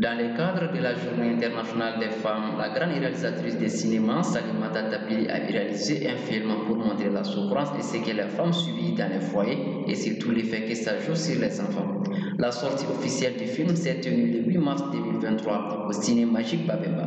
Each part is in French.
Dans le cadre de la Journée internationale des femmes, la grande réalisatrice de cinéma, Salimata Tapili, a réalisé un film pour montrer la souffrance et ce que les femmes subissent dans les foyers et surtout l'effet que ça joue sur les enfants. La sortie officielle du film s'est tenue le 8 mars 2023 au Ciné Magique Babemba.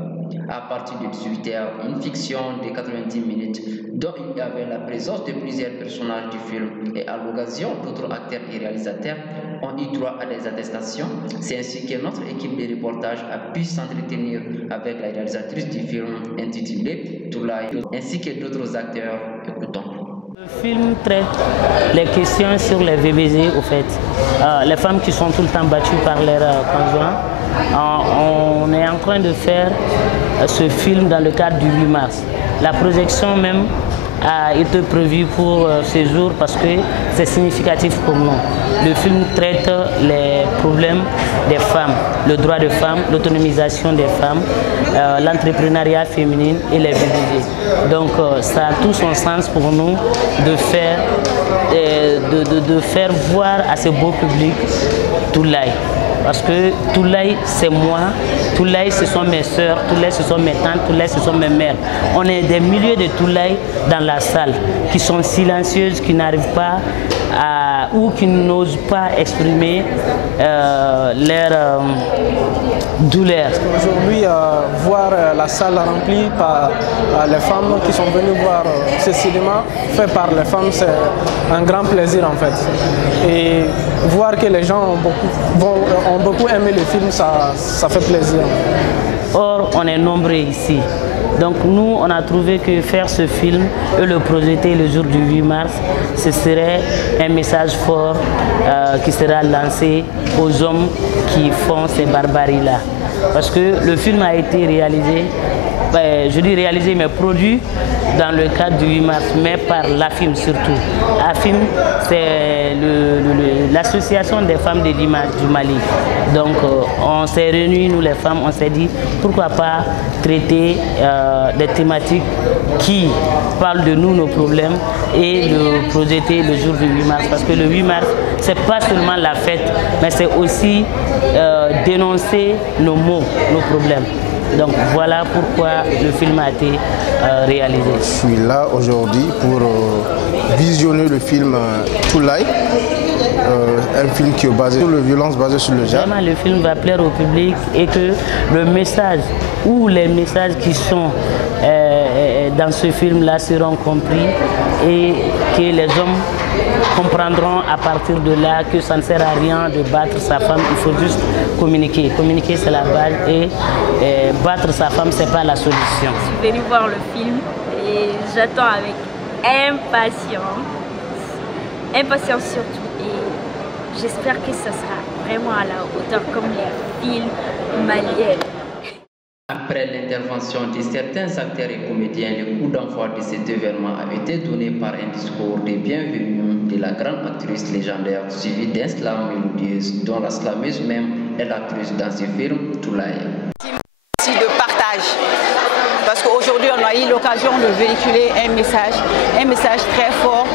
À partir de 18h, une fiction de 90 minutes dont il y avait la présence de plusieurs personnages du film et à l'occasion d'autres acteurs et réalisateurs ont eu droit à des attestations. C'est ainsi que notre équipe de reportage a pu s'entretenir avec la réalisatrice du film intitulé Toulaye ainsi que d'autres acteurs. Écoutons. Le film traite les questions sur les VBG, au fait. Les femmes qui sont tout le temps battues par leurs conjoints. On est en train de faire ce film dans le cadre du 8 mars. La projection même a été prévue pour ce jour parce que c'est significatif pour nous. Le film traite les problèmes des femmes, le droit des femmes, l'autonomisation des femmes, l'entrepreneuriat féminin et les VBG. Donc ça a tout son sens pour nous de faire voir à ce beau public Toulaye. Parce que Toulaye, c'est moi, Toulaye, ce sont mes soeurs, Toulaye, ce sont mes tantes, Toulaye, ce sont mes mères. On est des milliers de Toulaye dans la salle, qui sont silencieuses, qui n'arrivent pas à, ou qui n'osent pas exprimer leur douleur. Aujourd'hui, voir la salle remplie par les femmes qui sont venues voir ce cinéma fait par les femmes, c'est un grand plaisir en fait. Et voir que les gens ont beaucoup aimé le film, ça fait plaisir. Or, on est nombreux ici. Donc nous, on a trouvé que faire ce film et le projeter le jour du 8 mars, ce serait un message fort qui sera lancé aux hommes qui font ces barbaries-là. Parce que le film a été réalisé, je dis réalisé, mais produit dans le cadre du 8 mars, mais par l'AFIM surtout. AFIM, c'est l'association des femmes de l'image du Mali. Donc on s'est réunis, nous les femmes, on s'est dit pourquoi pas traiter des thématiques qui parlent de nous, nos problèmes, et le projeter le jour du 8 mars. Parce que le 8 mars, c'est pas seulement la fête, mais c'est aussi dénoncer nos maux, nos problèmes. Donc voilà pourquoi le film a été réalisé. Je suis là aujourd'hui pour visionner le film Toulaye, un film qui est basé sur la violence basée sur le genre. Vraiment, le film va plaire au public et que le message ou les messages qui sont dans ce film-là seront compris et que les hommes comprendront à partir de là que ça ne sert à rien de battre sa femme, il faut juste communiquer. Communiquer, c'est la base et battre sa femme, ce n'est pas la solution. Je suis venue voir le film et j'attends avec impatience surtout, et j'espère que ça sera vraiment à la hauteur comme les films maliens. Après l'intervention de certains acteurs et comédiens, le coup d'envoi de cet événement a été donné par un discours de bienvenue de la grande actrice légendaire suivie d'un slam mélodieuse dont la slameuse même est l'actrice dans ce film Toulaye. Merci de partage, parce qu'aujourd'hui on a eu l'occasion de véhiculer un message très fort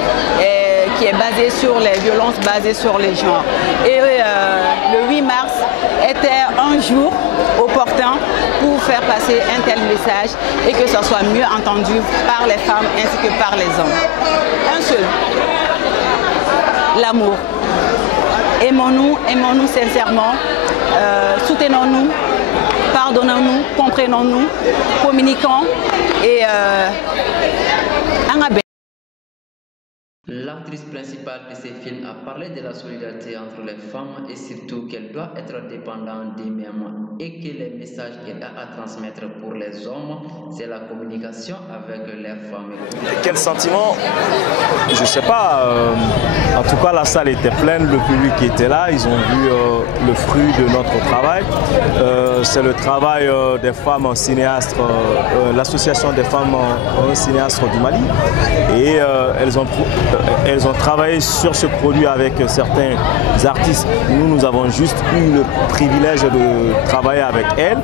qui est basé sur les violences basées sur les genres. Et le 8 mars était un jour opportun pour faire passer un tel message et que ça soit mieux entendu par les femmes ainsi que par les hommes. Un seul, l'amour. Aimons-nous sincèrement, soutenons-nous, pardonnons-nous, comprenons-nous, communiquons et L'actrice principale de ce film a parlé de la solidarité entre les femmes et surtout qu'elle doit être dépendante d'elle-même et que les messages qu'elle a à transmettre pour les hommes, c'est la communication avec les femmes. Quel sentiment? Je ne sais pas. En tout cas, la salle était pleine, le public qui était là, ils ont vu le fruit de notre travail. C'est le travail des femmes cinéastes, l'association des femmes cinéastes du Mali. Et elles ont elles ont travaillé sur ce produit avec certains artistes. Nous avons juste eu le privilège de travailler avec elles.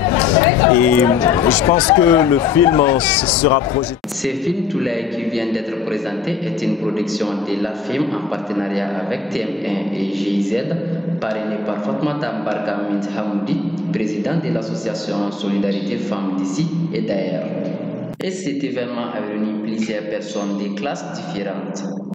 Et je pense que le film sera projeté. Ce film Toulaye qui vient d'être présenté est une production de la film en partenariat avec TM1 et GIZ, parrainé par Fatmata Mbarka Mint Hamoudi, président de l'association Solidarité Femmes d'ici et d'ailleurs. Et cet événement a réuni plusieurs personnes de classes différentes.